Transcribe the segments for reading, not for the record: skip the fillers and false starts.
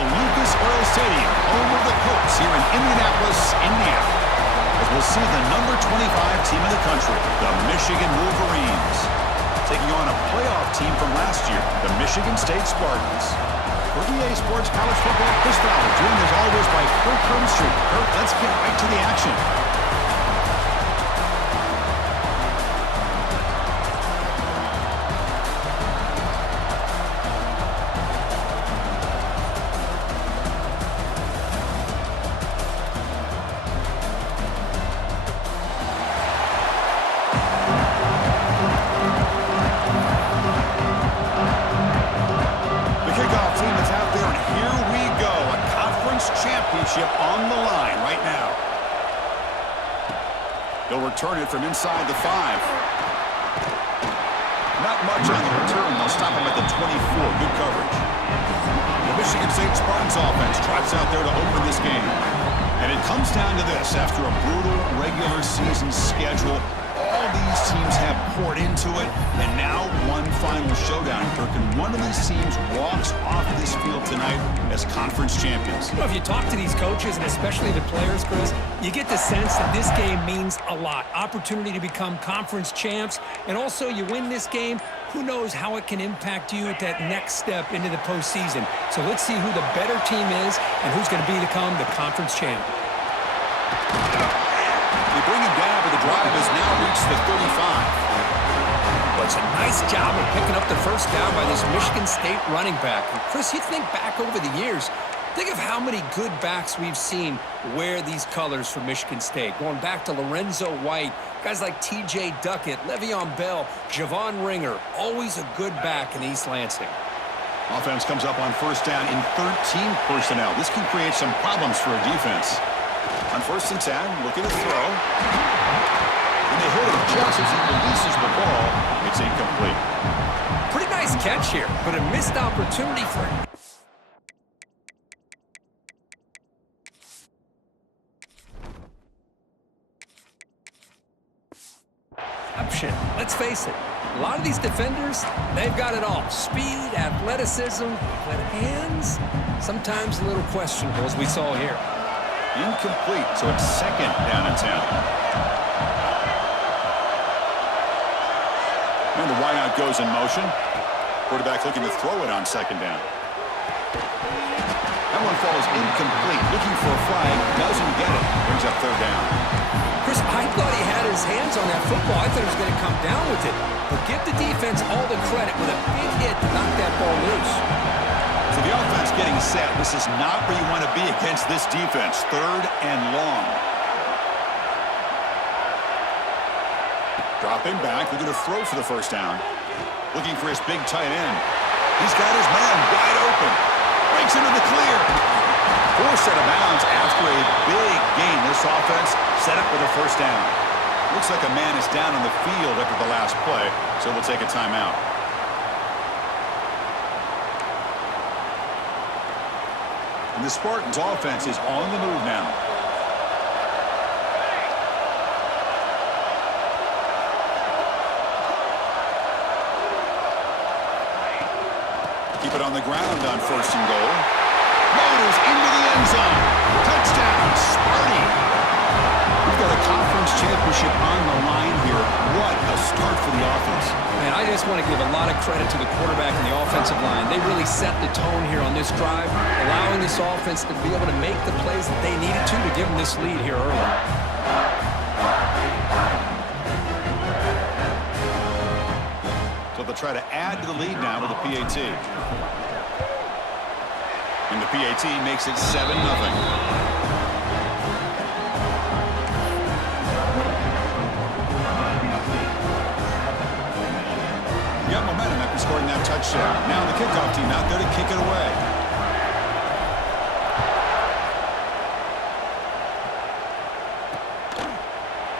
to Lucas Oil Stadium, home of the Colts here in Indianapolis, Indiana. As we'll see the number 25 team in the country, the Michigan Wolverines, taking on a playoff team from last year, the Michigan State Spartans. For EA Sports College Football, Chris Fowler, joined as always by Kirk Hermstreet. Kirk, let's get right to the action. On the line right now. They'll return it from inside the 5. Not much on the return. They'll stop him at the 24. Good coverage. The Michigan State Spartans offense trots out there to open this game. And it comes down to this. After a brutal regular season schedule, all these teams have poured into it, and now one final showdown, Kirk, and one of these teams walks off this field tonight as conference champions. Well, if you talk to these coaches, and especially the players, Chris, you get the sense that this game means a lot. Opportunity to become conference champs, and also you win this game, who knows how it can impact you at that next step into the postseason. So let's see who the better team is and who's going to become the conference champ. They bring him down, but the drive has now reached the 35. Well, it's a nice job of picking up the first down by this Michigan State running back. And Chris, you think back over the years, think of how many good backs we've seen wear these colors for Michigan State. Going back to Lorenzo White, guys like T.J. Duckett, Le'Veon Bell, Javon Ringer, always a good back in East Lansing. Offense comes up on first down in 13 personnel. This can create some problems for a defense. On 1st and 10, looking to throw. And they hit him just as he releases the ball. It's incomplete. Pretty nice catch here, but a missed opportunity for him. Let's face it, a lot of these defenders, they've got it all. Speed, athleticism, but hands, sometimes a little questionable, as we saw here. Incomplete, so it's 2nd down and 10. And the wideout goes in motion. Quarterback looking to throw it on 2nd down. That one falls incomplete. Looking for a flag, doesn't get it. Brings up 3rd down. Chris, I thought he had his hands on that football. I thought he was going to come down with it. But give the defense all the credit with a big hit to knock that ball loose. So the offense getting set. This is not where you want to be against this defense. 3rd and long. Dropping back, looking to throw for the first down. Looking for his big tight end. He's got his man wide open. Breaks into the clear. Forced out of bounds after a big gain. This offense set up with a first down. Looks like a man is down on the field after the last play, so we'll take a timeout. And the Spartans offense is on the move now. Keep it on the ground on 1st and goal. Motors into the end zone. Touchdown, Sparty. We've got a conference championship on the line here. What a start for the offense. Man, I just want to give a lot of credit to the quarterback and the offensive line. They really set the tone here on this drive, allowing this offense to be able to make the plays that they needed to give them this lead here early. So they'll try to add to the lead now with a PAT. And the PAT makes it 7-0. Got momentum after scoring that touchdown. Now the kickoff team out there to kick it away.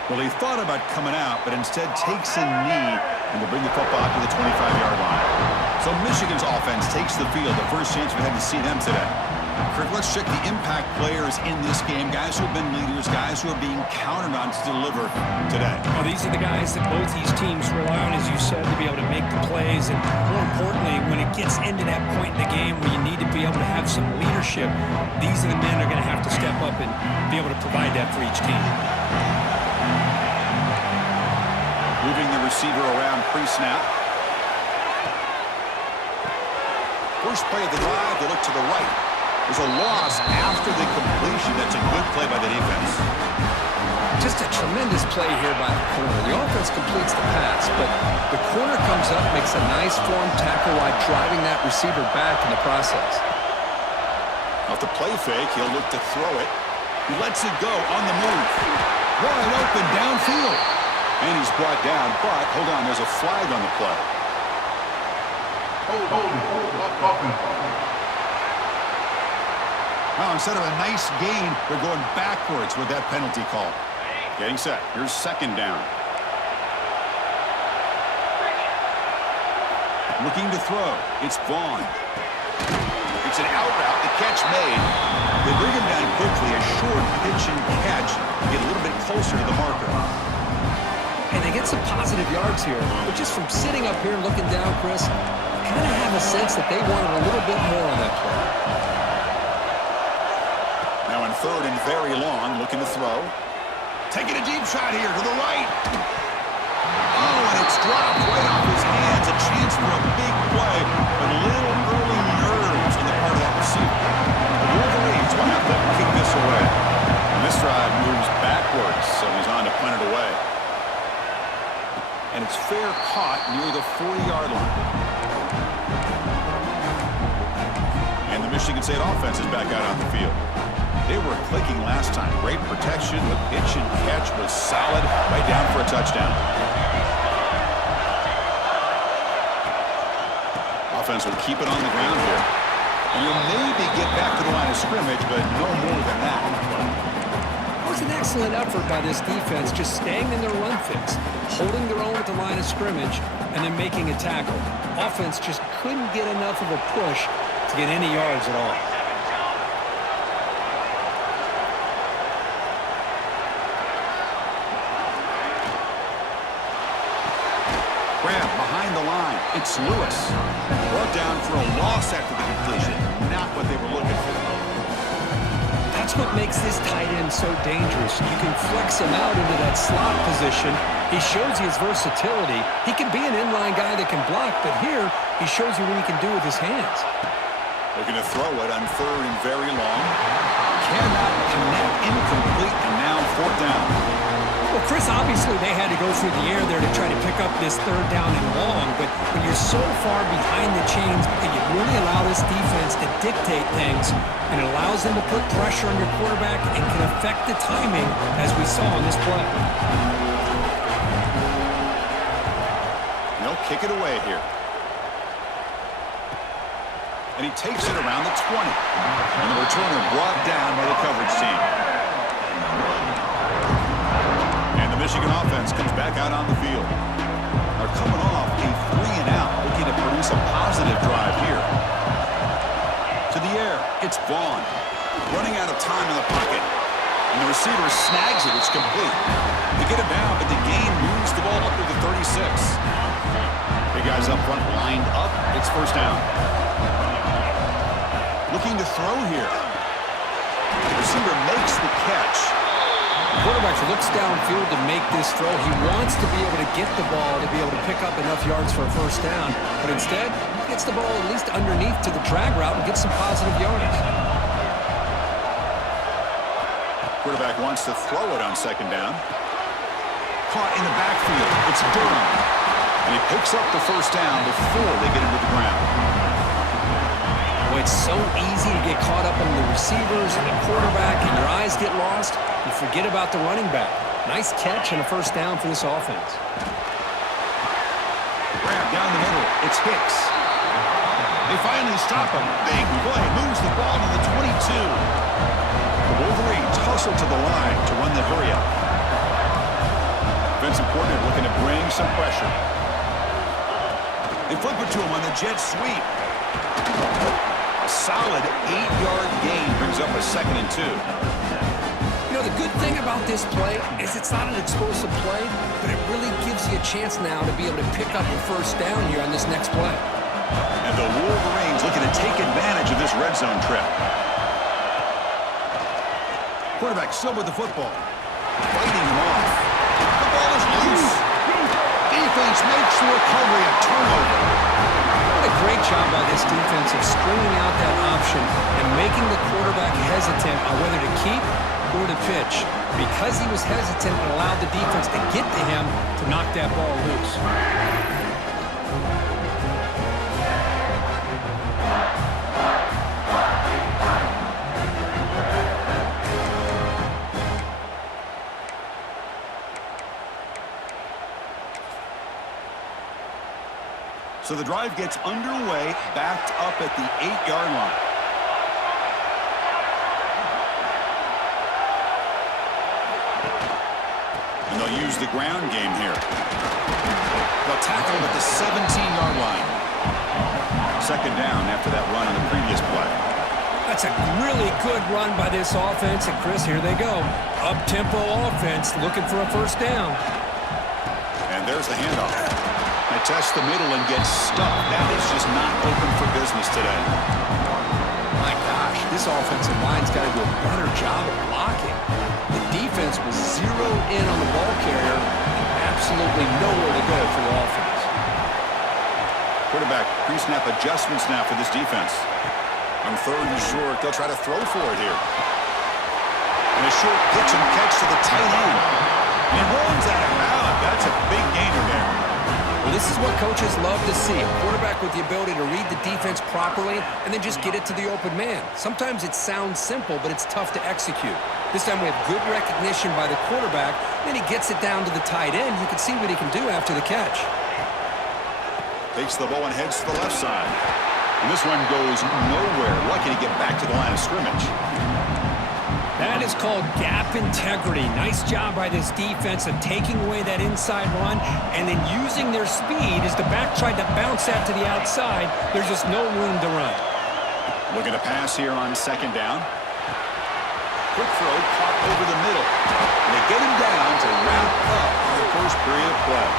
Well, he thought about coming out, but instead takes a knee and will bring the football to the 25-yard line. So Michigan's offense takes the field. The first chance we had to see them today. Kirk, let's check the impact players in this game. Guys who have been leaders, guys who are being counted on to deliver today. Well, these are the guys that both these teams rely on, as you said, to be able to make the plays season. More importantly, when it gets into that point in the game where you need to be able to have some leadership, these are the men that are going to have to step up and be able to provide that for each team. Moving the receiver around pre-snap. First play of the drive, they look to the right. There's a loss after the completion. That's a good play by the defense. Just a tremendous play here by the corner. The offense completes the pass, but the corner comes up, makes a nice form tackle while driving that receiver back in the process. Off the play fake, he'll look to throw it. He lets it go on the move. Wide open downfield. And he's brought down, but hold on, there's a flag on the play. Now, instead of a nice gain, they're going backwards with that penalty call. Getting set. Here's second down. Looking to throw. It's Vaughn. It's an out route. The catch made. They bring him down quickly. A short pitch and catch. Get a little bit closer to the marker. And they get some positive yards here. But just from sitting up here looking down, Chris, I kind of have a sense that they wanted a little bit more on that play. Now in third and very long, looking to throw. Taking a deep shot here to the right. Oh, and it's dropped right off his hands. A chance for a big play, but a little early nerves on the part of that receiver. The Wolverines will have to kick this away. And this drive moves backwards, so he's on to punt it away. And it's fair caught near the 40-yard line. And the Michigan State offense is back out on the field. They were clicking last time. Great protection. The pitch and catch was solid. Right down for a touchdown. Offense will keep it on the ground here. And you'll maybe get back to the line of scrimmage, but no more than that. It was an excellent effort by this defense, just staying in their run fix, holding their own at the line of scrimmage, and then making a tackle. Offense just couldn't get enough of a push to get any yards at all. Grab behind the line. It's Lewis. Brought down for a loss after the completion. Not what they were looking for. That's what makes this tight end so dangerous. You can flex him out into that slot position. He shows you his versatility. He can be an inline guy that can block, but here he shows you what he can do with his hands. Looking to throw it on third and very long. Cannot connect, incomplete, and now fourth down. Well, Chris, obviously they had to go through the air there to try to pick up this third down and long, but when you're so far behind the chains, you really allow this defense to dictate things, and it allows them to put pressure on your quarterback and can affect the timing, as we saw on this play. They'll kick it away here. And he takes it around the 20. And the returner brought down by the coverage team. And the Michigan offense comes back out on the field. They're coming off a 3-and-out, looking to produce a positive drive here. To the air, it's Vaughn. Running out of time in the pocket. And the receiver snags it. It's complete. They get it down, but the gain moves the ball up to the 36. Big guys up front lined up. It's first down. Looking to throw here. The receiver makes the catch. The quarterback looks downfield to make this throw. He wants to be able to get the ball to be able to pick up enough yards for a first down, but instead, he gets the ball at least underneath to the drag route and gets some positive yardage. Quarterback wants to throw it on second down. Caught in the backfield. It's Durham. And he picks up the first down before they get him to the ground. Well, it's so easy to get caught up in the receivers and the quarterback, and your eyes get lost. You forget about the running back. Nice catch and a first down for this offense. Grab down the middle. It's Hicks. They finally stop him. Big play. Moves the ball to the 22. The Wolverines hustle to the line to run the hurry-up. Vincent Porter looking to bring some pressure. They flip it to him on the jet sweep. A solid 8-yard gain brings up a 2nd and 2. You know, know, the good thing about this play is it's not an explosive play, but it really gives you a chance now to be able to pick up a first down here on this next play. And the Wolverines looking to take advantage of this red zone trip. Quarterback still with the football. Fighting him off. The ball is loose. Defense makes the recovery a turnover. What a great job by this defense of stringing out that option and making the quarterback hesitant on whether to keep or to pitch. Because he was hesitant and allowed the defense to get to him to knock that ball loose. So the drive gets underway, backed up at the 8-yard line. And they'll use the ground game here. They'll tackle him at the 17-yard line. Second down after that run on the previous play. That's a really good run by this offense. And, Chris, here they go. Up-tempo offense looking for a first down. And there's the handoff. They test the middle and get stuck. That is just not open for business today. My gosh, this offensive line's got to do a better job of blocking. The defense was zeroed in on the ball carrier and absolutely nowhere to go for the offense. Quarterback pre-snap adjustments now for this defense. On third and short, they'll try to throw for it here. And a short pitch and catch to the tight end. And runs out of bounds. That's a big gainer there. Well, this is what coaches love to see. A quarterback with the ability to read the defense properly and then just get it to the open man. Sometimes it sounds simple, but it's tough to execute. This time we have good recognition by the quarterback. Then he gets it down to the tight end. You can see what he can do after the catch. Takes the ball and heads to the left side. And this one goes nowhere. Lucky to get back to the line of scrimmage. That is called gap integrity. Nice job by this defense of taking away that inside run and then using their speed as the back tried to bounce that to the outside. There's just no room to run. Looking to pass here on second down. Quick throw, caught over the middle. And they get him down to wrap up the first period of play.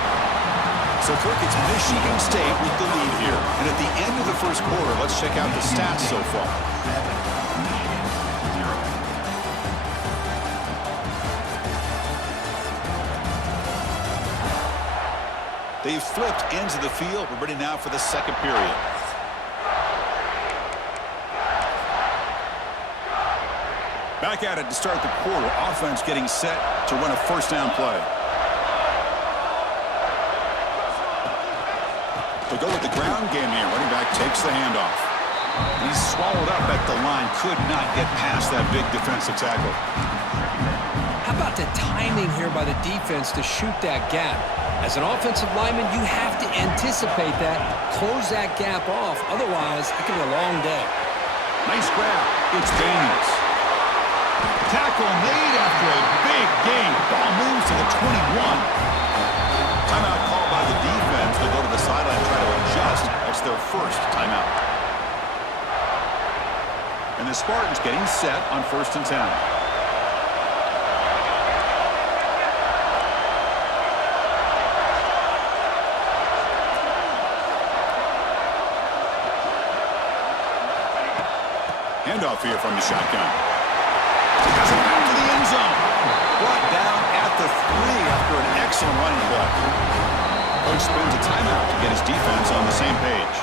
So, Kirk, it's Michigan State with the lead here. And at the end of the first quarter, let's check out the stats so far. They've flipped into the field. We're ready now for the second period. Back at it to start the quarter. Offense getting set to run a first down play. They'll go with the ground game here. Running back takes the handoff. He's swallowed up at the line. Could not get past that big defensive tackle. How about the timing here by the defense to shoot that gap? As an offensive lineman, you have to anticipate that, close that gap off. Otherwise, it could be a long day. Nice grab. It's Daniels. Tackle made after a big gain. Ball moves to the 21. Timeout called by the defense. They'll go to the sideline and try to adjust. That's their first timeout. And the Spartans getting set on 1st and 10. Handoff here from the shotgun. Has it back to the end zone. Brought down at the 3 after an excellent running play. Coach spends a timeout to get his defense on the same page.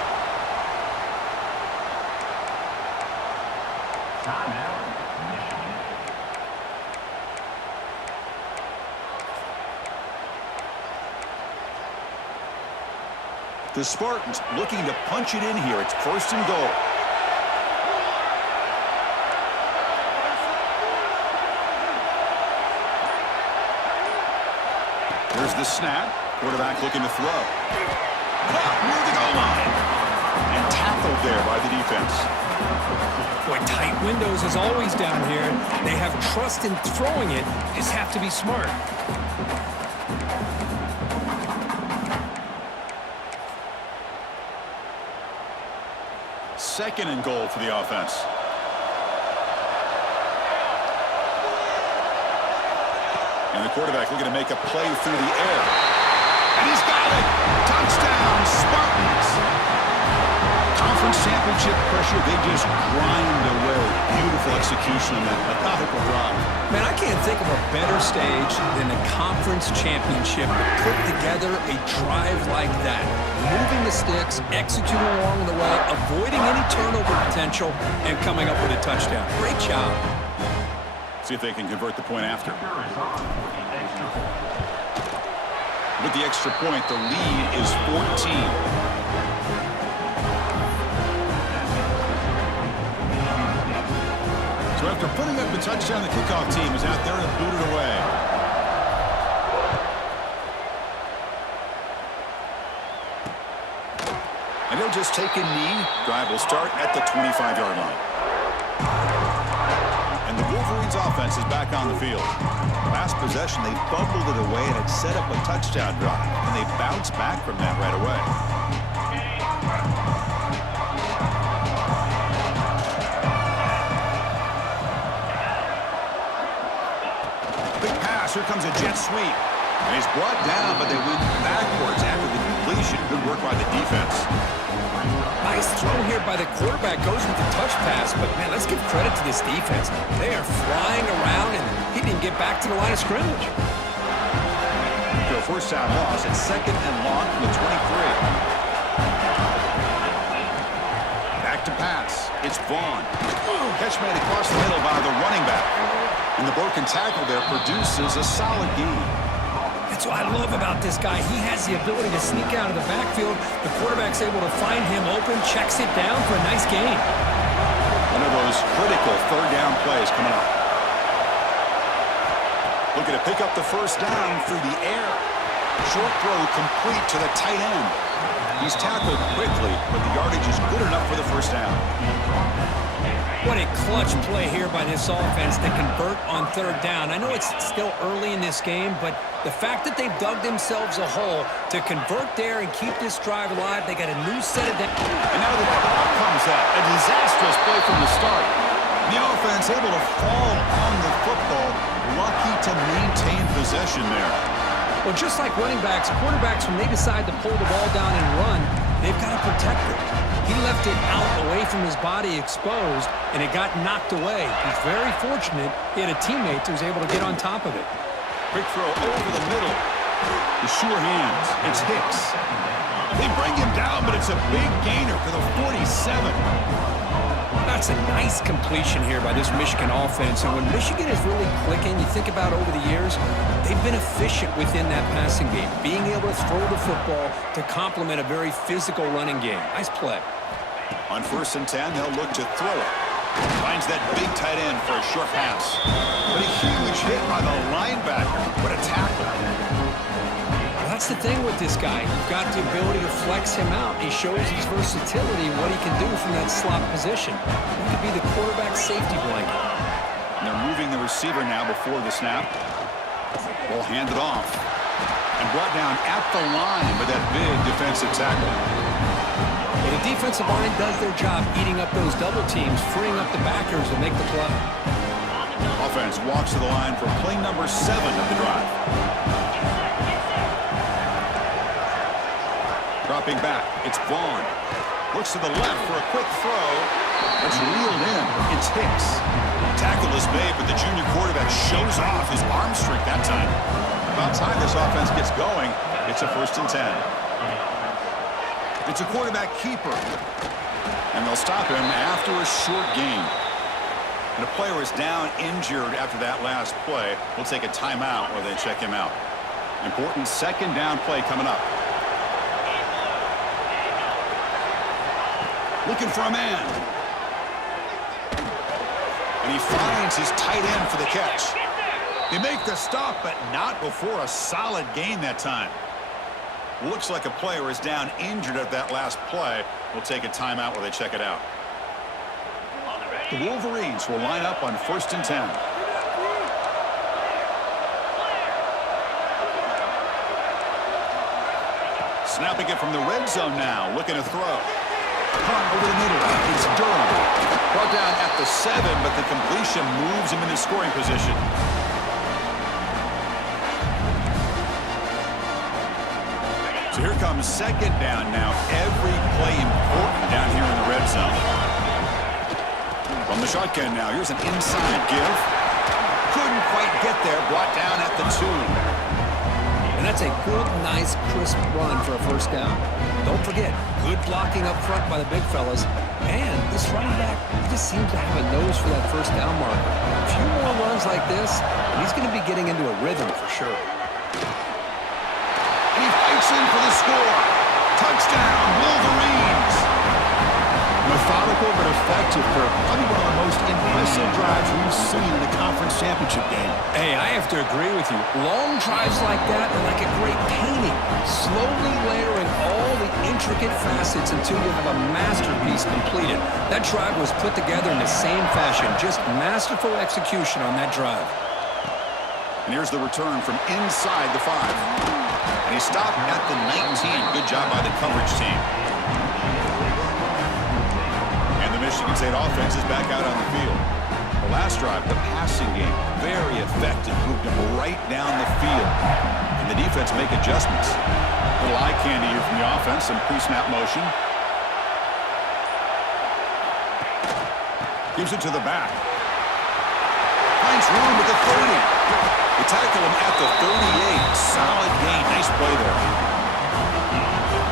The Spartans looking to punch it in here. It's 1st and goal. Here's the snap. Quarterback looking to throw. Caught near the goal line. And tackled there by the defense. Boy, tight windows as always down here. They have trust in throwing it. Just have to be smart. Second and goal for the offense. And the quarterback looking to make a play through the air. And he's got it! Touchdown, Spartans! Conference championship pressure, they just grind away. Beautiful execution on that methodical drive. Man, I can't think of a better stage than a conference championship to put together a drive like that. Moving the sticks, executing along the way, avoiding any turnover potential, and coming up with a touchdown. Great job. See if they can convert the point after. With the extra point, the lead is 14. So after putting up the touchdown, the kickoff team is out there to boot it away. And he'll just take a knee. Drive will start at the 25-yard line. And the Wolverines offense is back on the field. Last possession, they fumbled it away and had set up a touchdown drive. And they bounced back from that right away. Here comes a jet sweep. And he's brought down, but they went backwards after the completion. Good work by the defense. Nice throw here by the quarterback. Goes with the touch pass. But, man, let's give credit to this defense. They are flying around, and he didn't get back to the line of scrimmage. After a first down loss, it's second and long from the 23. Back to pass. It's Vaughn. Catch made across the middle by the running back. And the broken tackle there produces a solid gain. That's what I love about this guy. He has the ability to sneak out of the backfield. The quarterback's able to find him open, checks it down for a nice gain. One of those critical third down plays coming up. Looking to pick up the first down through the air. Short throw complete to the tight end. He's tackled quickly, but the yardage is good enough for the first down. What a clutch play here by this offense to convert on third down. I know it's still early in this game, but the fact that they've dug themselves a hole to convert there and keep this drive alive, they got a new set of... And now the ball comes out. A disastrous play from the start. The offense able to fall on the football. Lucky to maintain possession there. Well, just like running backs, quarterbacks, when they decide to pull the ball down and run, they've got to protect it. He left it out away from his body exposed, and it got knocked away. He's very fortunate he had a teammate who was able to get on top of it. Quick throw over the middle. The sure hands. It's Hicks. They bring him down, but it's a big gainer to the 47. That's a nice completion here by this Michigan offense. And when Michigan is really clicking, you think about over the years, they've been efficient within that passing game, being able to throw the football to complement a very physical running game. Nice play. On 1st and 10, they'll look to throw it. Finds that big tight end for a short pass. But a huge hit by the linebacker. What a tackle. Well, that's the thing with this guy. You've got the ability to flex him out. He shows his versatility, what he can do from that slot position. He could be the quarterback's safety blanket. And they're moving the receiver now before the snap. Ball handed off. And brought down at the line with that big defensive tackle. Well, the defensive line does their job eating up those double teams, freeing up the backers to make the play. Offense walks to the line for play number 7 of the drive. Dropping back, it's Vaughn. Looks to the left for a quick throw. It's reeled in. It's Hicks. Tackle is made, but the junior quarterback shows off his arm strength that time. About time this offense gets going, it's a 1st and 10. It's a quarterback keeper. And they'll stop him after a short gain. And a player is down injured after that last play. We'll take a timeout while they check him out. Important 2nd down play coming up. Looking for a man. And he finds his tight end for the catch. They make the stop, but not before a solid gain that time. Looks like a player is down injured at that last play. We'll take a timeout while they check it out. The Wolverines will line up on 1st and 10. Snapping it from the red zone now, looking to throw. Caught over the middle. It's Durham. Brought down at the 7, but the completion moves him into scoring position. So here comes second down now. Every play important down here in the red zone. From the shotgun now, here's an inside give. Couldn't quite get there, brought down at the 2. And that's a good, nice, crisp run for a first down. Don't forget, good blocking up front by the big fellas. And this running back, he just seems to have a nose for that first down marker. A few more runs like this, and he's going to be getting into a rhythm for sure. And he fights in for the score. Touchdown, Wolverines. Methodical but effective for probably one of the most impressive drives we've seen in a conference championship game. Hey, I have to agree with you. Long drives like that are like a great painting, slowly layering all the intricate facets until you have a masterpiece completed. That drive was put together in the same fashion, just masterful execution on that drive. And here's the return from inside the 5. And he stopped at the 19. Good job by the coverage team. Michigan State offense is back out on the field. The last drive, the passing game, very effective. Moved him right down the field. And the defense make adjustments. A little eye candy here from the offense. Some pre-snap motion. Gives it to the back. Finds room at the 30. They tackle him at the 38. Solid gain. Nice play there.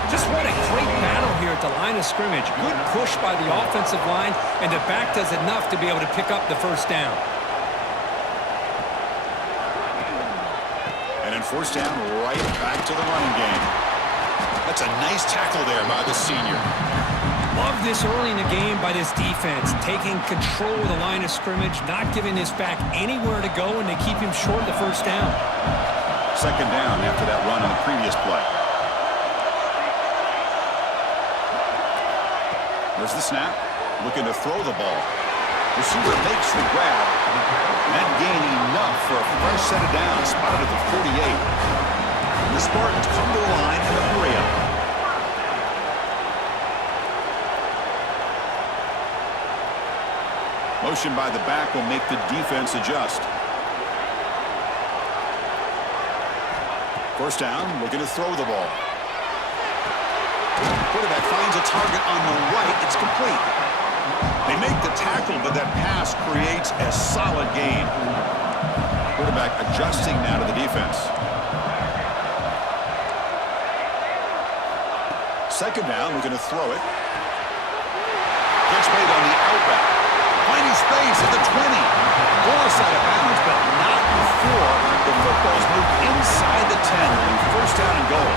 Just what a great battle here at the line of scrimmage. Good push by the offensive line, and the back does enough to be able to pick up the first down. And then first down, right back to the running game. That's a nice tackle there by the senior. Love this early in the game by this defense, taking control of the line of scrimmage, not giving this back anywhere to go, and they keep him short of the first down. Second down after that run on the previous play. There's the snap, looking to throw the ball. Receiver makes the grab. That gain enough for a fresh set of downs, spotted at the 48. The Spartans come to the line and hurry up. Motion by the back will make the defense adjust. First down, looking to throw the ball. Quarterback finds a target on the right. It's complete. They make the tackle, but that pass creates a solid gain. Quarterback adjusting now to the defense. Second down, looking to throw it. Gets made on the out route. Finding space at the 20. Forced out of bounds, but not before the football's moved inside the 10. First down and goal.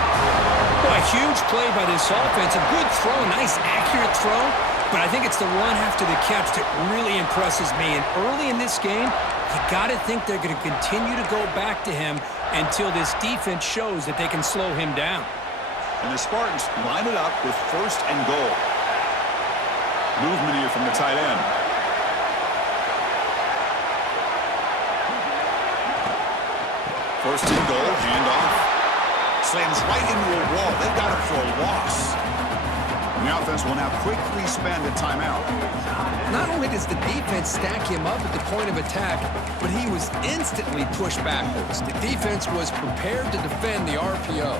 Well, a huge play by this offense. A good throw, nice accurate throw. But I think it's the run after the catch that really impresses me. And early in this game, you got to think they're going to continue to go back to him until this defense shows that they can slow him down. And the Spartans line it up with first and goal. Movement here from the tight end. First and goal, handoff. Slams right into a wall. They got it for a loss. And the offense will now quickly spend a timeout. Not only does the defense stack him up at the point of attack, but he was instantly pushed backwards. The defense was prepared to defend the RPO.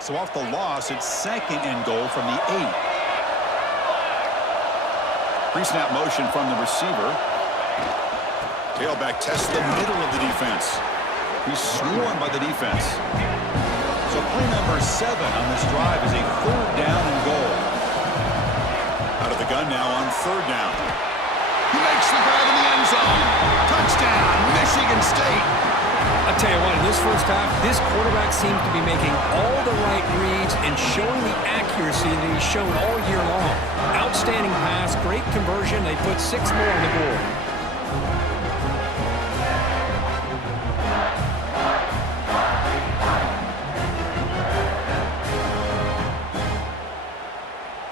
So off the loss, it's second and goal from the 8. Pre-snap motion from the receiver. Tailback tests the middle of the defense. He's swarmed by the defense. So play number 7 on this drive is a third down and goal. Out of the gun now on third down. He makes the grab in the end zone. Touchdown, Michigan State. I'll tell you what, in this first half, this quarterback seems to be making all the right reads and showing the accuracy that he's shown all year long. Outstanding pass, great conversion. They put 6 more on the board.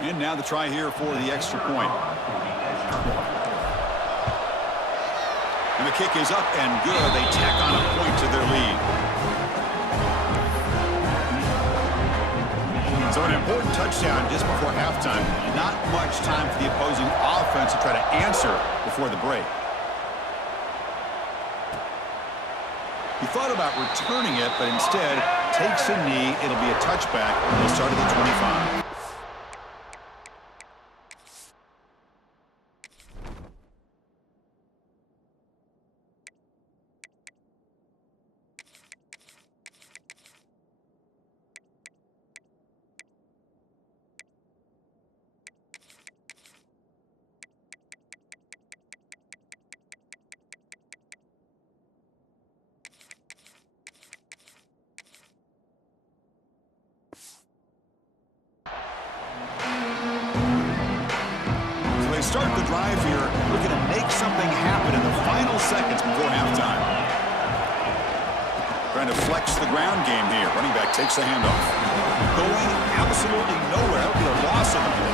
And now the try here for the extra point. And the kick is up and good. They tack on a point to their lead. So an important touchdown just before halftime. Not much time for the opposing offense to try to answer before the break. He thought about returning it, but instead takes a knee. It'll be a touchback. They'll start at the 25. Start the drive here, looking to make something happen in the final seconds before halftime. Trying to flex the ground game here. Running back takes the handoff. Going absolutely nowhere. That would be a loss on the play.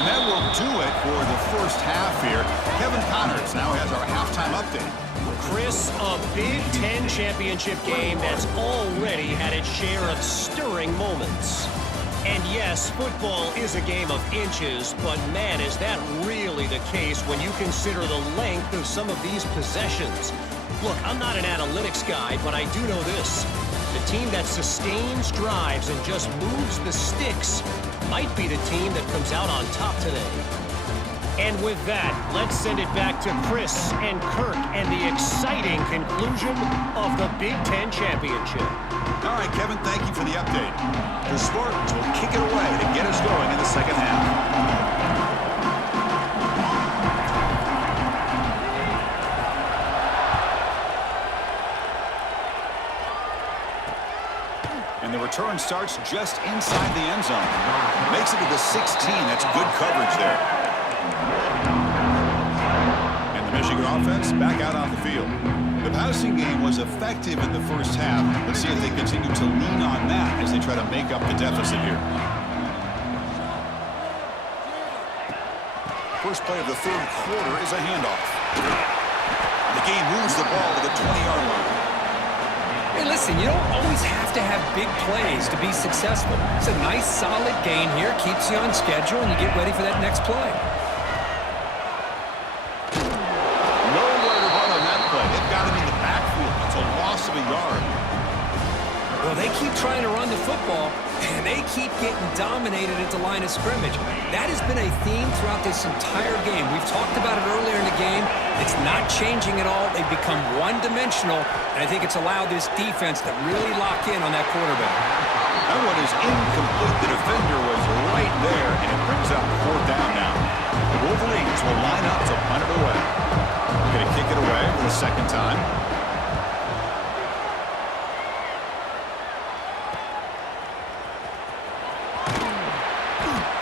And that will do it for the first half here. Kevin Connors now has our halftime update. Chris, a Big Ten championship game that's already had its share of stirring moments. And yes, football is a game of inches, but man, is that really the case when you consider the length of some of these possessions. Look, I'm not an analytics guy, but I do know this. The team that sustains drives and just moves the sticks might be the team that comes out on top today. And with that, let's send it back to Chris and Kirk and the exciting conclusion of the Big Ten Championship. All right, Kevin, thank you for the update. The Spartans will kick it away to get us going in the second half. And the return starts just inside the end zone. Makes it to the 16. That's good coverage there. And the Michigan offense back out on the field. The passing game was effective in the first half. Let's see if they continue to lean on that as they try to make up the deficit here. First play of the third quarter is a handoff. The game moves the ball to the 20-yard line. Hey, listen, you don't always have to have big plays to be successful. It's a nice, solid gain here. Keeps you on schedule, and you get ready for that next play. Nowhere to run on that play. They've got him in the backfield. It's a loss of a yard. Well, they keep trying to run the football, and they keep getting dominated at the line of scrimmage. That has been a theme throughout this entire game. We've talked about it earlier in the game. It's not changing at all. They've become one-dimensional, and I think it's allowed this defense to really lock in on that quarterback. That one is incomplete. The defender was right there, and it brings up fourth down now. The Wolverines will line up to punt it away. They're going to kick it away for the second time.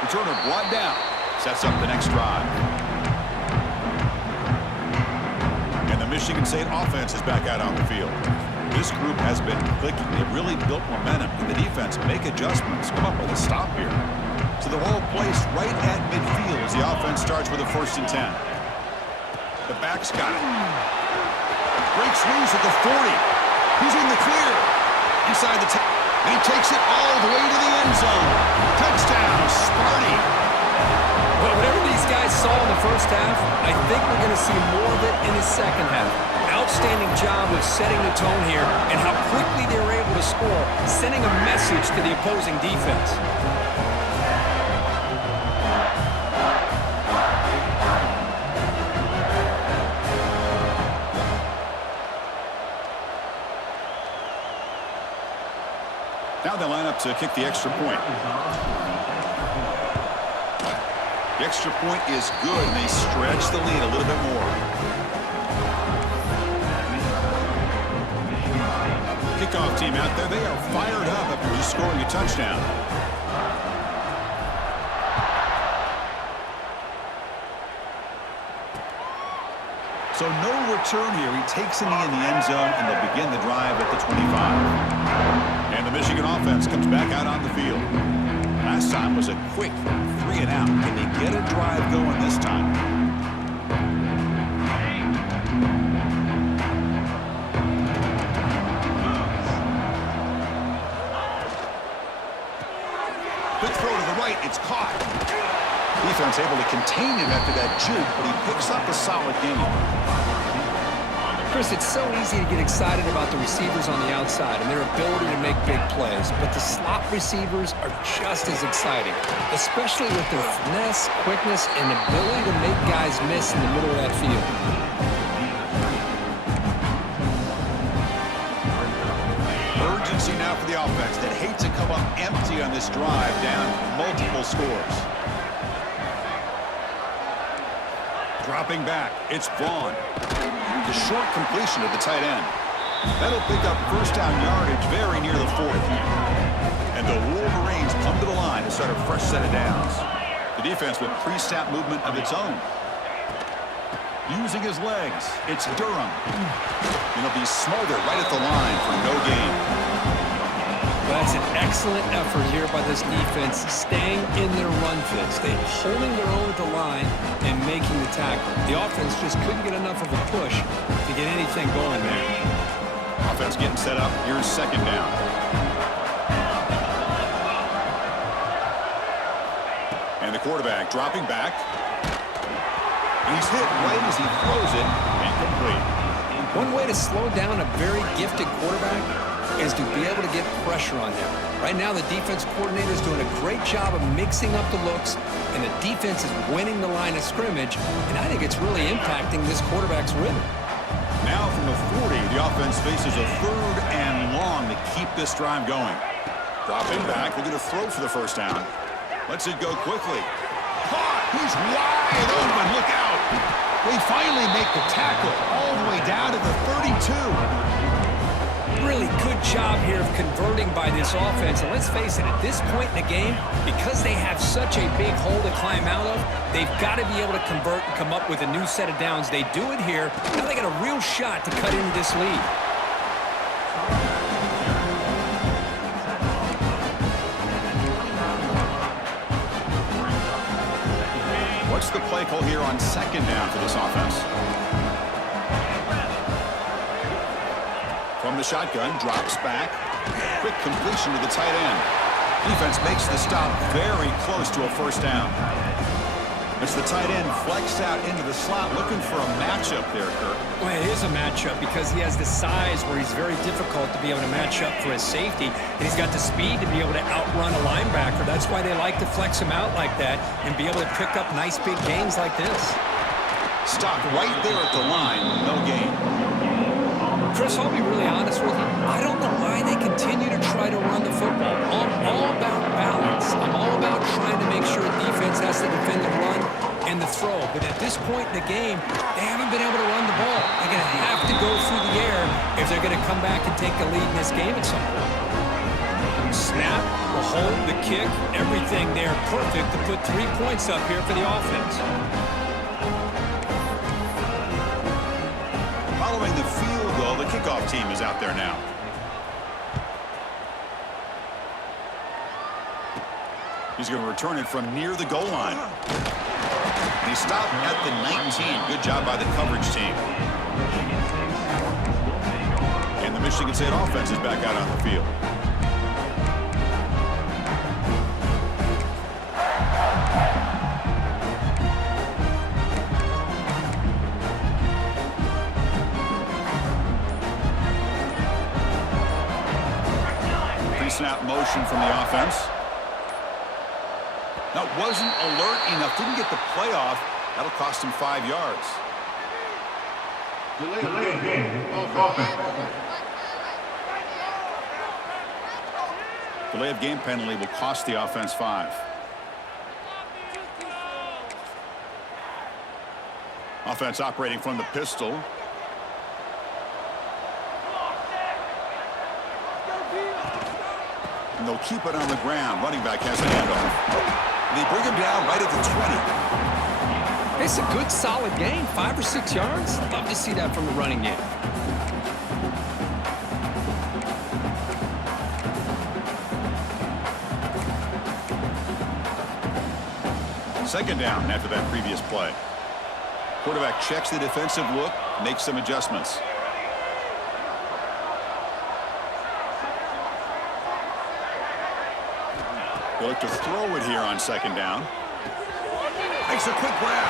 Returner brought down. Sets up the next drive. And the Michigan State offense is back out on the field. This group has been clicking. They've really built momentum. Can the defense make adjustments? Come up with a stop here. So the ball placed right at midfield as the offense starts with a 1st and 10. The back's got it. Breaks loose at the 40. He's in the clear. Inside the 10. And he takes it all the way to the end zone. Touchdown, Sparty. Well, whatever these guys saw in the first half, I think we're going to see more of it in the second half. Outstanding job of setting the tone here and how quickly they were able to score, sending a message to the opposing defense. Now they line up to kick the extra point. The extra point is good, and they stretch the lead a little bit more. Kickoff team out there, they are fired up after just scoring a touchdown. So no return here. He takes a knee in the end zone, and they'll begin the drive at the 25. And the Michigan offense comes back out on the field. Last time was a quick 3-and-out. Can they get a drive going this time? defense able to contain him after that juke, but he picks up a solid game. Chris, it's so easy to get excited about the receivers on the outside and their ability to make big plays, but the slot receivers are just as exciting, especially with their finesse, quickness, and ability to make guys miss in the middle of that field. Urgency now for the offense that hates to come up empty on this drive, down multiple scores. Dropping back, it's Vaughn. The short completion of the tight end. That'll pick up first down yardage very near the 40. And the Wolverines come to the line to start a fresh set of downs. The defense with pre-snap movement of its own. Using his legs, it's Durham. And he'll be smothered right at the line for no gain. That's an excellent effort here by this defense, staying in their run fits. They're holding their own at the line and making the tackle. The offense just couldn't get enough of a push to get anything going there. Offense getting set up. Here's second down. And the quarterback dropping back. He's hit right as he throws it. Incomplete. One way to slow down a very gifted quarterback is to be able to get pressure on him. Right now, the defense coordinator is doing a great job of mixing up the looks, and the defense is winning the line of scrimmage, and I think it's really impacting this quarterback's rhythm. Now from the 40, the offense faces a third and long to keep this drive going. Dropping back, looking to throw for the first down. Lets it go quickly. Caught! He's wide open, look out! They finally make the tackle all the way down to the 32. Really good job here of converting by this offense. And let's face it, at this point in the game, because they have such a big hole to climb out of, they've got to be able to convert and come up with a new set of downs. They do it here. Now they got a real shot to cut into this lead. What's the play call here on second down for this offense? From the shotgun, drops back. Quick completion to the tight end. Defense makes the stop very close to a first down. It's the tight end flexed out into the slot, looking for a matchup there, Kirk. Well, it is a matchup because he has the size where he's very difficult to be able to match up for his safety, and he's got the speed to be able to outrun a linebacker. That's why they like to flex him out like that and be able to pick up nice big gains like this. Stopped right there at the line, no gain. Chris, I'll be really honest with you. I don't know why they continue to try to run the football. I'm all about balance. I'm all about trying to make sure defense has to defend the run and the throw. But at this point in the game, they haven't been able to run the ball. They're going to have to go through the air if they're going to come back and take the lead in this game at some point. Snap, the hold, the kick, everything there perfect to put 3 points up here for the offense. Following the field goal, the kickoff team is out there now. He's going to return it from near the goal line. And he stopped at the 19. Good job by the coverage team. And the Michigan State offense is back out on the field. Snap motion from the offense. That wasn't alert enough. Didn't get the play off. That'll cost him 5 yards. Delay of game penalty will cost the offense 5. Offense operating from the pistol. And they'll keep it on the ground. Running back has a handoff. And they bring him down right at the 20. It's a good, solid game. 5 or 6 yards. Love to see that from the running game. Second down after that previous play. Quarterback checks the defensive look, makes some adjustments. They look to throw it here on second down. Makes a quick grab.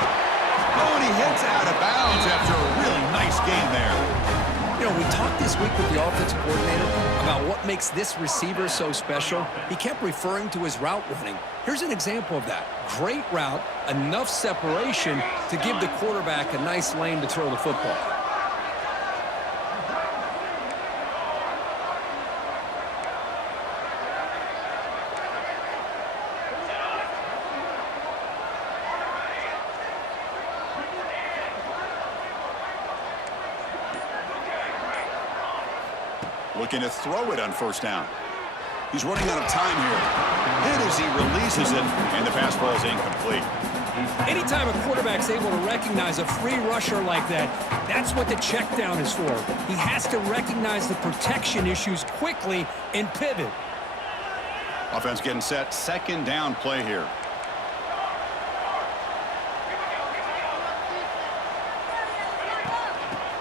Oh, and he hits out of bounds after a really nice gain there. You know, we talked this week with the offensive coordinator about what makes this receiver so special. He kept referring to his route running. Here's an example of that. Great route, enough separation to give the quarterback a nice lane to throw the football. Looking to throw it on first down. He's running out of time here. Hit as he releases it, and the pass ball is incomplete. Anytime a quarterback's able to recognize a free rusher like that, that's what the check down is for. He has to recognize the protection issues quickly and pivot. Offense getting set. Second down play here.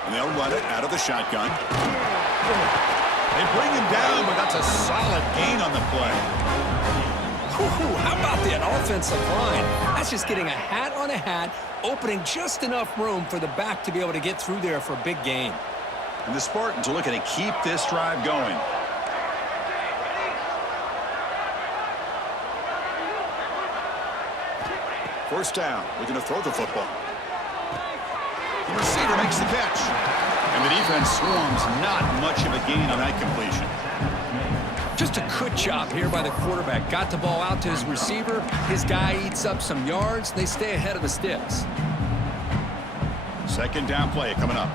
And they'll run it out of the shotgun. They bring him down, but that's a solid gain on the play. How about that offensive line? That's just getting a hat on a hat, opening just enough room for the back to be able to get through there for a big gain. And the Spartans are looking to keep this drive going. First down, looking to throw the football. The receiver makes the catch. And the defense swarms, not much of a gain on that completion. Just a good job here by the quarterback. Got the ball out to his receiver. His guy eats up some yards. They stay ahead of the sticks. Second down play coming up.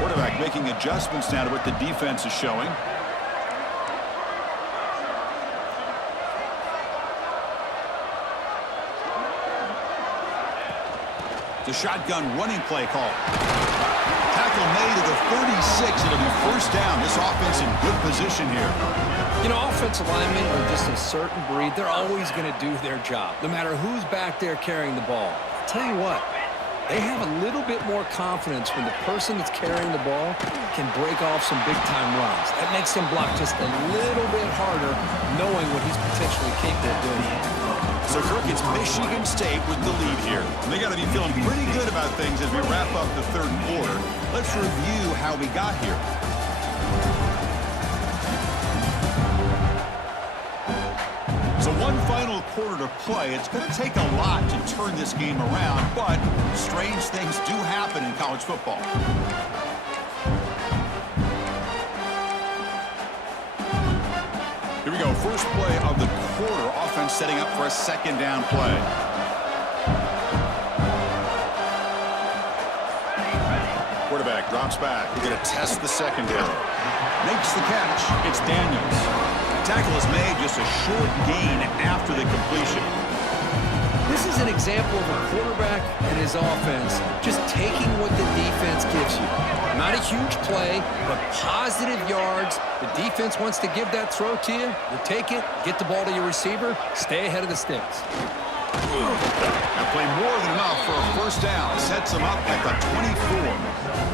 Quarterback making adjustments now to what the defense is showing. The shotgun running play call. Tackle made at the 36. It'll be first down. This offense in good position here. You know, offensive linemen are just a certain breed. They're always going to do their job, no matter who's back there carrying the ball. I'll tell you what, they have a little bit more confidence when the person that's carrying the ball can break off some big-time runs. That makes them block just a little bit harder, knowing what he's potentially capable of doing. So, Kirk, it's Michigan State with the lead here. And they got to be feeling pretty good about things as we wrap up the third quarter. Let's review how we got here. So one final quarter to play. It's going to take a lot to turn this game around, but strange things do happen in college football. Here we go. First play of the quarter. Offense setting up for a second down play. Quarterback drops back. We're going to test the secondary. Makes the catch. It's Daniels. Tackle is made, just a short gain after the completion. This is an example of a quarterback and his offense just taking what the defense gives you. Not a huge play, but positive yards. The defense wants to give that throw to you. You take it, get the ball to your receiver, stay ahead of the sticks. That play more than enough for a first down. Sets them up at the 24.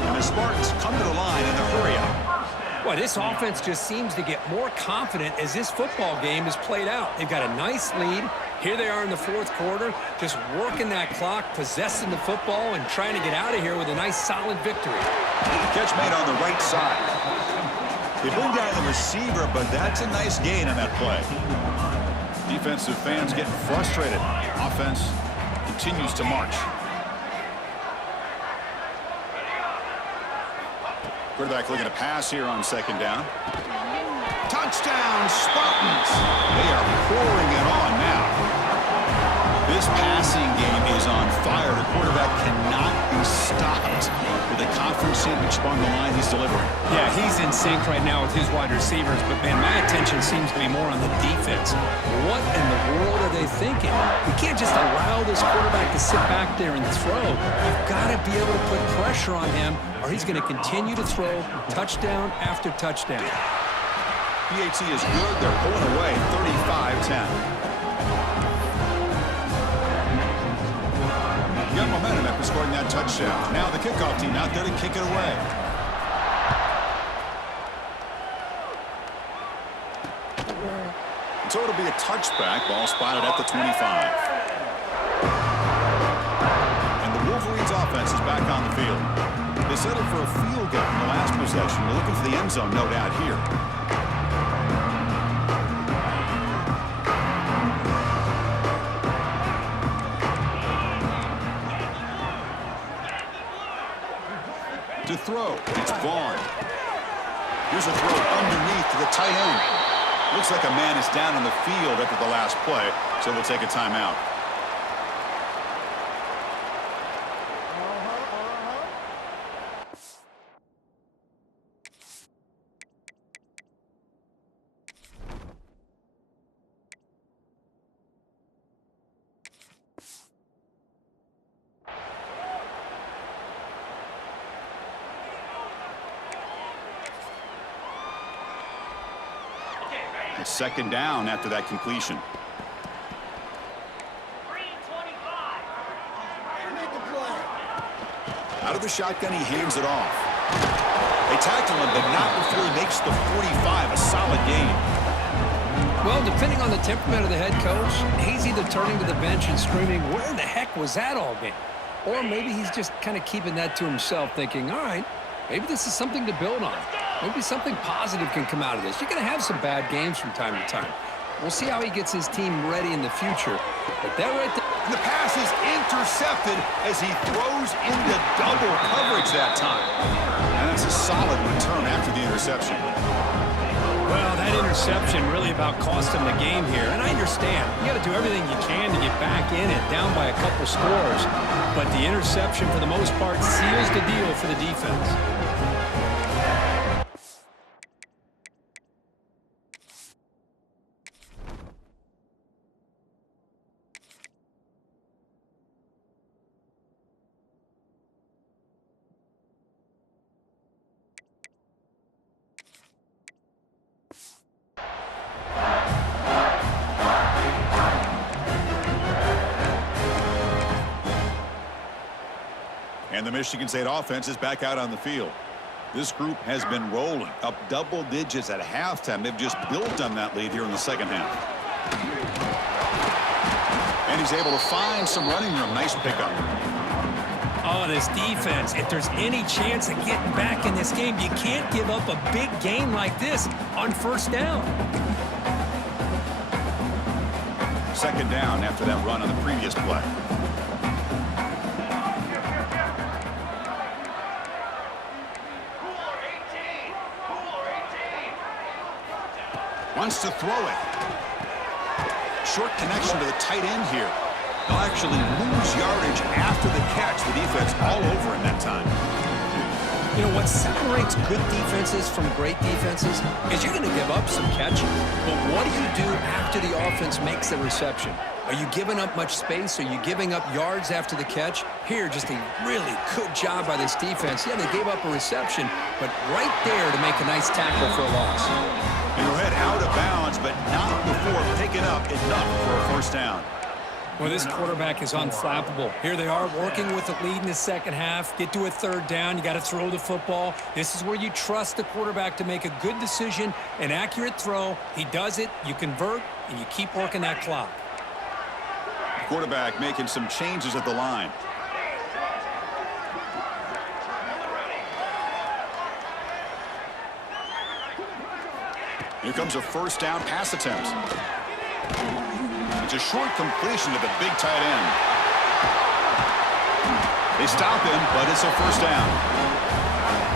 And the Spartans come to the line in a hurry-up. Boy, this offense just seems to get more confident as this football game is played out. They've got a nice lead. Here they are in the fourth quarter, just working that clock, possessing the football, and trying to get out of here with a nice, solid victory. Catch made on the right side. They bring down the receiver, but that's a nice gain on that play. Defensive fans getting frustrated. Offense continues to march. Quarterback looking to pass here on second down. Touchdown, Spartans! They are pouring it on now. This passing game is on fire. The quarterback cannot be stopped. With the conference championship on the line, he's delivering. Yeah, he's in sync right now with his wide receivers, but, man, my attention seems to be more on the defense. What in the world are they thinking? We can't just allow this quarterback to sit back there and throw. You've got to be able to put pressure on him, or he's going to continue to throw touchdown after touchdown. PAT is good. They're pulling away 35-10. Got momentum after scoring that touchdown. Now the kickoff team out there to kick it away. So it'll be a touchback. Ball spotted at the 25. They settled for a field goal in the last possession. They're looking for the end zone, no doubt, here. To throw, it's Vaughn. Here's a throw underneath to the tight end. Looks like a man is down on the field after the last play, so we'll take a timeout. It's second down after that completion. Out of the shotgun, he hands it off. They tackle him, but not before he makes the 45, a solid gain. Well, depending on the temperament of the head coach, he's either turning to the bench and screaming, where the heck was that all game? Or maybe he's just kind of keeping that to himself, thinking, all right, maybe this is something to build on. Maybe something positive can come out of this. You're going to have some bad games from time to time. We'll see how he gets his team ready in the future. But that right there... And the pass is intercepted as he throws into double coverage that time. And that's a solid return after the interception. Well, that interception really about cost him the game here. And I understand. You got to do everything you can to get back in it, down by a couple scores. But the interception, for the most part, seals the deal for the defense. And the Michigan State offense is back out on the field. This group has been rolling up double digits at halftime. They've just built on that lead here in the second half. And he's able to find some running room. Nice pickup. Oh, this defense, if there's any chance of getting back in this game, you can't give up a big game like this on first down. Second down after that run on the previous play. Wants to throw it. Short connection to the tight end here. They'll actually lose yardage after the catch. The defense all over him that time. You know, what separates good defenses from great defenses is you're going to give up some catches. But what do you do after the offense makes the reception? Are you giving up much space? Are you giving up yards after the catch? Here, just a really good job by this defense. Yeah, they gave up a reception, but right there to make a nice tackle for a loss. And he'll head out of bounds, but not before picking up enough for a first down. Well, this quarterback is unflappable. Here they are working with the lead in the second half. Get to a third down. You got to throw the football. This is where you trust the quarterback to make a good decision, an accurate throw. He does it, you convert, and you keep working that clock. Quarterback making some changes at the line. Here comes a first down pass attempt. It's a short completion to the big tight end. They stop him, but it's a first down.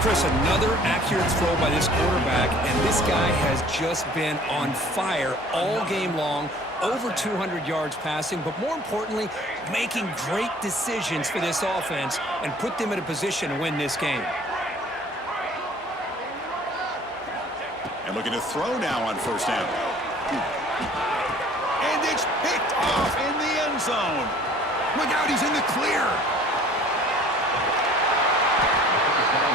Chris, another accurate throw by this quarterback, and this guy has just been on fire all game long. Over 200 yards passing, but more importantly, making great decisions for this offense and put them in a position to win this game. And looking to throw now on first down. And it's picked off in the end zone. Look out, he's in the clear.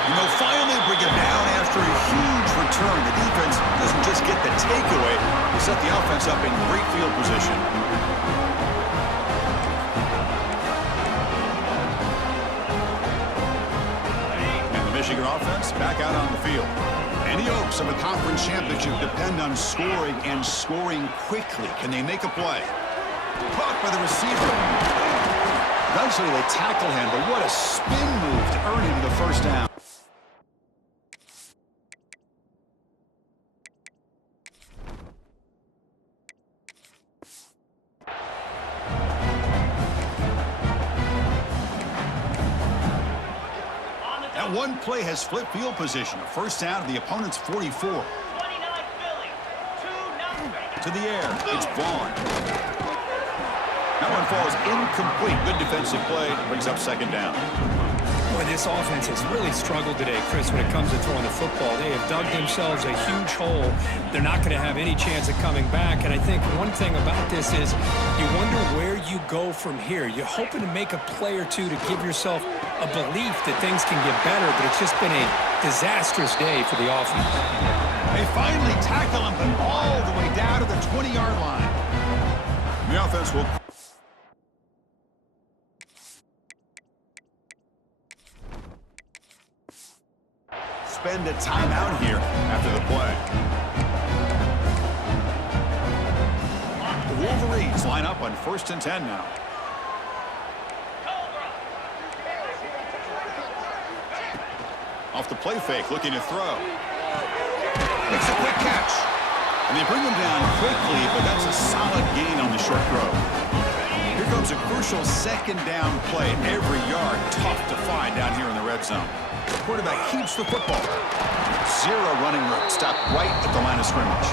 And they'll finally bring him down after a huge return. The defense doesn't just get the takeaway, they set the offense up in great field position. And the Michigan offense back out on the field. Any hopes of a conference championship depend on scoring and scoring quickly. Can they make a play? Caught by the receiver. Eventually, they tackle him, but what a spin move to earn him the first down. That one play has flipped field position. A first down at the opponent's 44. To the air, it's Vaughn. That one falls incomplete. Good defensive play. Brings up second down. Boy, this offense has really struggled today, Chris, when it comes to throwing the football. They have dug themselves a huge hole. They're not going to have any chance of coming back. And I think one thing about this is you wonder where you go from here. You're hoping to make a play or two to give yourself a belief that things can get better, but it's just been a disastrous day for the offense. They finally tackle him, but all the way down to the 20-yard line. The offense will... spend a timeout here after the play. The Wolverines line up on 1st and 10 now. Off the play fake, looking to throw. Makes a quick catch. And they bring him down quickly, but that's a solid gain on the short throw. Here comes a crucial second down play. Every yard tough to find down here in the red zone. The quarterback keeps the football. Zero running room. Stopped right at the line of scrimmage.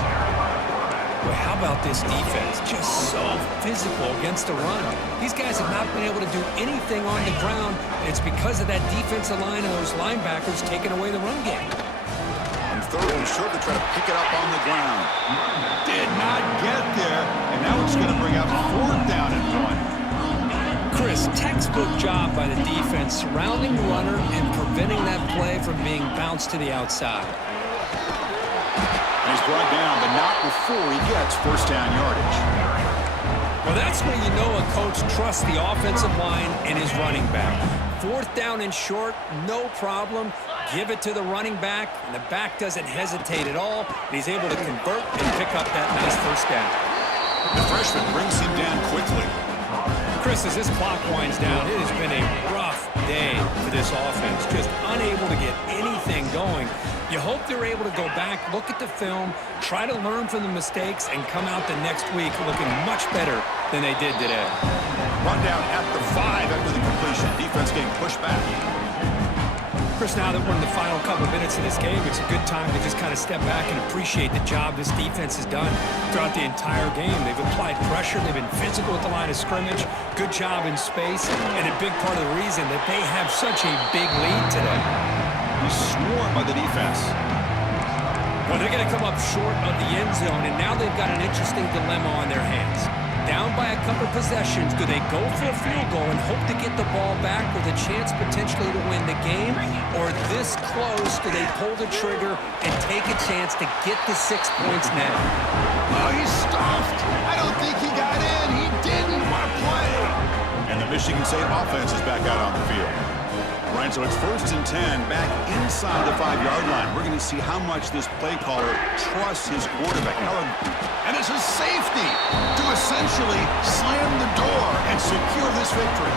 Well, how about this defense? Just so physical against the run. These guys have not been able to do anything on the ground, and it's because of that defensive line and those linebackers taking away the run game. And third and short to try to pick it up on the ground. Did not get there, and now it's going to bring up 4th down and 1. Chris, textbook job by the defense surrounding the runner and preventing that play from being bounced to the outside. He's brought down, but not before he gets first down yardage. Well, that's when you know a coach trusts the offensive line and his running back. 4th down and short, no problem. Give it to the running back, and the back doesn't hesitate at all. He's able to convert and pick up that nice first down. The freshman brings him down quickly. Chris, as this clock winds down, it has been a rough day for this offense. Just unable to get anything going. You hope they're able to go back, look at the film, try to learn from the mistakes, and come out the next week looking much better than they did today. Run down at the 5 after the completion. Defense getting pushed back. Chris, now that we're in the final couple minutes of this game, it's a good time to just kind of step back and appreciate the job this defense has done throughout the entire game. They've applied pressure. They've been physical at the line of scrimmage. Good job in space, and a big part of the reason that they have such a big lead today. He's swarmed by the defense. Well, they're going to come up short of the end zone, and now they've got an interesting dilemma on their hands. Down by a couple possessions, do they go for a field goal and hope to get the ball back with a chance potentially to win the game? Or this close, do they pull the trigger and take a chance to get the 6 points now? Oh, he's stuffed. I don't think he got in. He didn't want to play. And the Michigan State offense is back out on the field. Right, so it's 1st and 10, back inside the 5-yard line. We're going to see how much this play caller trusts his quarterback. And it's a safety to essentially slam the door and secure this victory.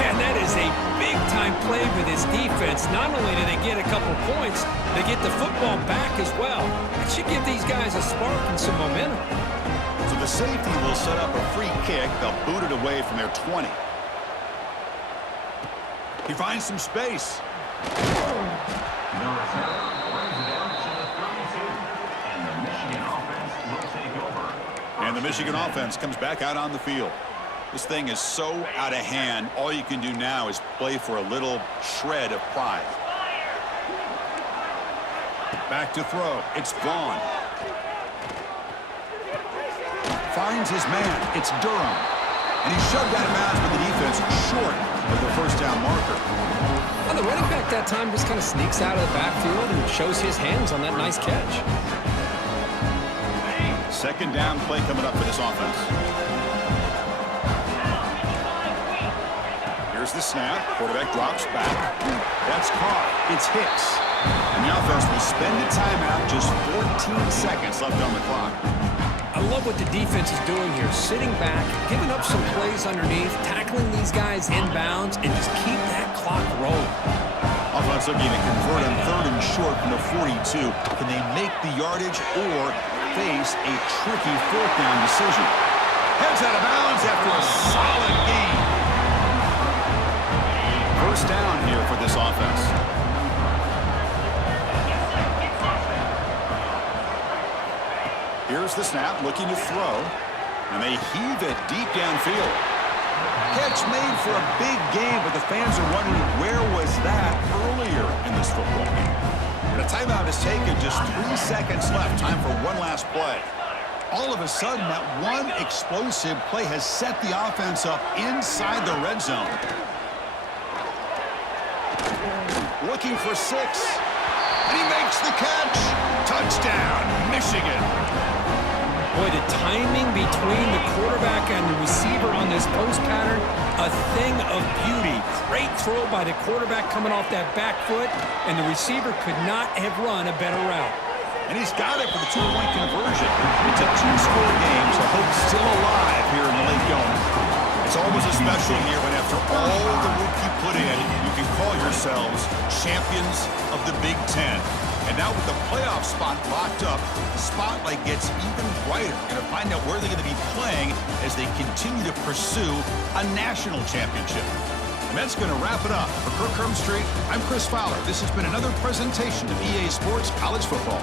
Man, that is a big-time play for this defense. Not only do they get a couple points, they get the football back as well. It should give these guys a spark and some momentum. So the safety will set up a free kick. They'll boot it away from their 20. He finds some space. And the Michigan offense comes back out on the field. This thing is so out of hand, all you can do now is play for a little shred of pride. Back to throw. It's Vaughn. Finds his man. It's Durham. And he's shoved out of bounds with the defense short of the first down marker. Well, the running back that time just kind of sneaks out of the backfield and shows his hands on that nice catch. Second down play coming up for this offense. Here's the snap. Quarterback drops back. That's caught. It's Hicks. And the offense will spend a timeout. Just 14 seconds left on the clock. I love what the defense is doing here. Sitting back, giving up some plays underneath, tackling tackling these guys inbounds and just keep that clock rolling. Offense looking to convert on 3rd and short from the 42. Can they make the yardage or face a tricky 4th down decision? Heads out of bounds after a solid gain. 1st down here for this offense. Here's the snap, looking to throw, and they heave it deep downfield. Catch made for a big game, but the fans are wondering where was that earlier in this football game. And a timeout is taken, just 3 seconds left. Time for one last play. All of a sudden, that one explosive play has set the offense up inside the red zone. Looking for 6. And he makes the catch. Touchdown, Michigan. Boy, the timing between the quarterback and the receiver on this post pattern, a thing of beauty. Great throw by the quarterback coming off that back foot, and the receiver could not have run a better route. And he's got it for the 2-point conversion. It's a 2-score game, so hope's still alive here in the late going. It's always a special year when after all the work you put in, you can call yourselves champions of the Big Ten. And now with the playoff spot locked up, the spotlight gets even brighter. We're going to find out where they're going to be playing as they continue to pursue a national championship. And that's going to wrap it up. For Kirk Street, I'm Chris Fowler. This has been another presentation of EA Sports College Football.